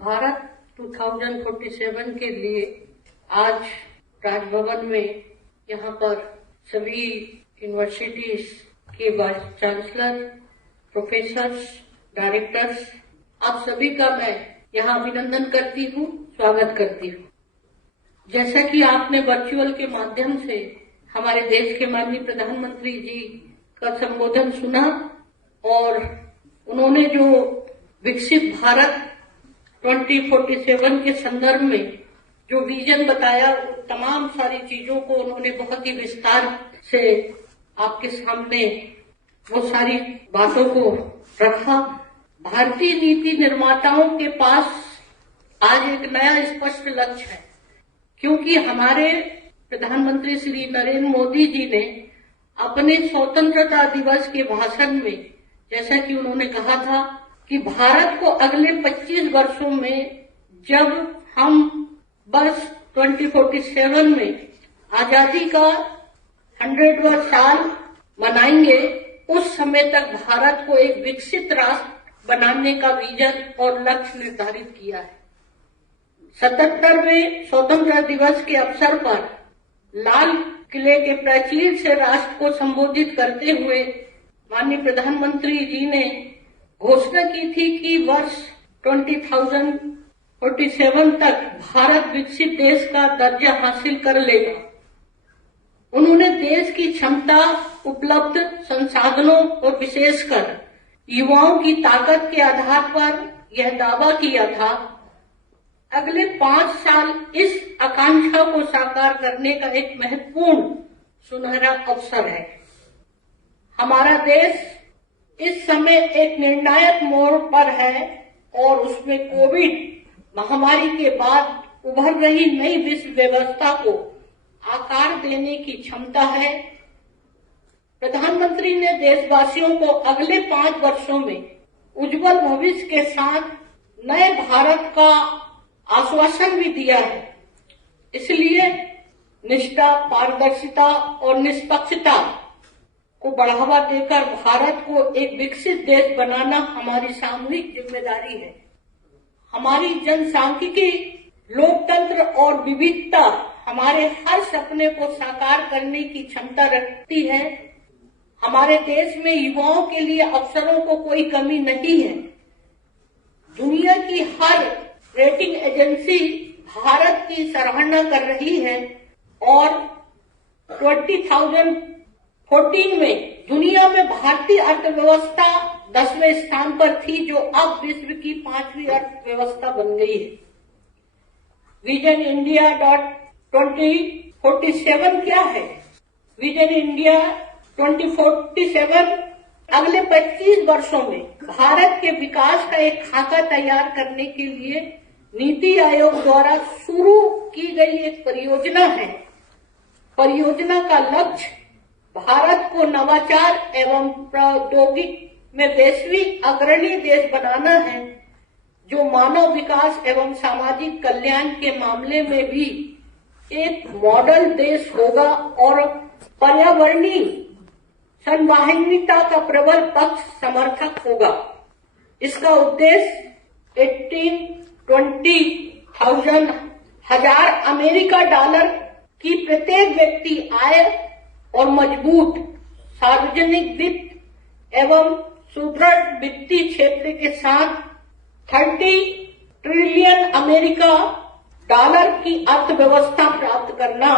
भारत 2047 के लिए आज राजभवन में यहाँ पर सभी यूनिवर्सिटीज के वाइस चांसलर, प्रोफेसर्स, डायरेक्टर्स, आप सभी का मैं यहाँ अभिनंदन करती हूँ, स्वागत करती हूँ। जैसा कि आपने वर्चुअल के माध्यम से हमारे देश के माननीय प्रधानमंत्री जी का संबोधन सुना और उन्होंने जो विकसित भारत 2047 के संदर्भ में जो विजन बताया, तमाम सारी चीजों को उन्होंने बहुत ही विस्तार से आपके सामने वो सारी बातों को रखा। भारतीय नीति निर्माताओं के पास आज एक नया स्पष्ट लक्ष्य है, क्योंकि हमारे प्रधानमंत्री श्री नरेंद्र मोदी जी ने अपने स्वतंत्रता दिवस के भाषण में जैसा कि उन्होंने कहा था कि भारत को अगले 25 वर्षों में जब हम वर्ष 2047 में आजादी का 100वां साल मनाएंगे, उस समय तक भारत को एक विकसित राष्ट्र बनाने का विजन और लक्ष्य निर्धारित किया है। 77वें स्वतंत्रता दिवस के अवसर पर लाल किले के प्राचीर से राष्ट्र को संबोधित करते हुए माननीय प्रधानमंत्री जी ने घोषणा की थी कि वर्ष 2047 तक भारत विकसित देश का दर्जा हासिल कर लेगा। उन्होंने देश की क्षमता, उपलब्ध संसाधनों और विशेषकर युवाओं की ताकत के आधार पर यह दावा किया था, अगले 5 साल इस आकांक्षा को साकार करने का एक महत्वपूर्ण सुनहरा अवसर है। हमारा देश इस समय एक निर्णायक मोड़ पर है और उसमें कोविड महामारी के बाद उभर रही नई विश्व व्यवस्था को आकार देने की क्षमता है। प्रधानमंत्री ने देशवासियों को अगले 5 वर्षों में उज्जवल भविष्य के साथ नए भारत का आश्वासन भी दिया है। इसलिए निष्ठा, पारदर्शिता और निष्पक्षता को बढ़ावा देकर भारत को एक विकसित देश बनाना हमारी सामूहिक जिम्मेदारी है। हमारी जनसांख्यिकी, लोकतंत्र और विविधता हमारे हर सपने को साकार करने की क्षमता रखती है। हमारे देश में युवाओं के लिए अवसरों को कोई कमी नहीं है। दुनिया की हर रेटिंग एजेंसी भारत की सराहना कर रही है और 2014 में दुनिया में भारतीय अर्थव्यवस्था 10वें स्थान पर थी, जो अब विश्व की 5वीं अर्थव्यवस्था बन गई है। विजन इंडिया 2047 क्या है? विजन इंडिया 2047 अगले 25 वर्षों में भारत के विकास का एक खाका तैयार करने के लिए नीति आयोग द्वारा शुरू की गई एक परियोजना है। परियोजना का लक्ष्य भारत को नवाचार एवं प्रौद्योगिकी में वैश्विक अग्रणी देश बनाना है, जो मानव विकास एवं सामाजिक कल्याण के मामले में भी एक मॉडल देश होगा और पर्यावरणीय संवाहनीयता का प्रबल पक्ष समर्थक होगा। इसका उद्देश्य 18-20,000 अमेरिका डॉलर की प्रत्येक व्यक्ति आय और मजबूत सार्वजनिक वित्त एवं सुदृढ़ वित्तीय क्षेत्र के साथ 30 ट्रिलियन अमेरिका डॉलर की अर्थव्यवस्था प्राप्त करना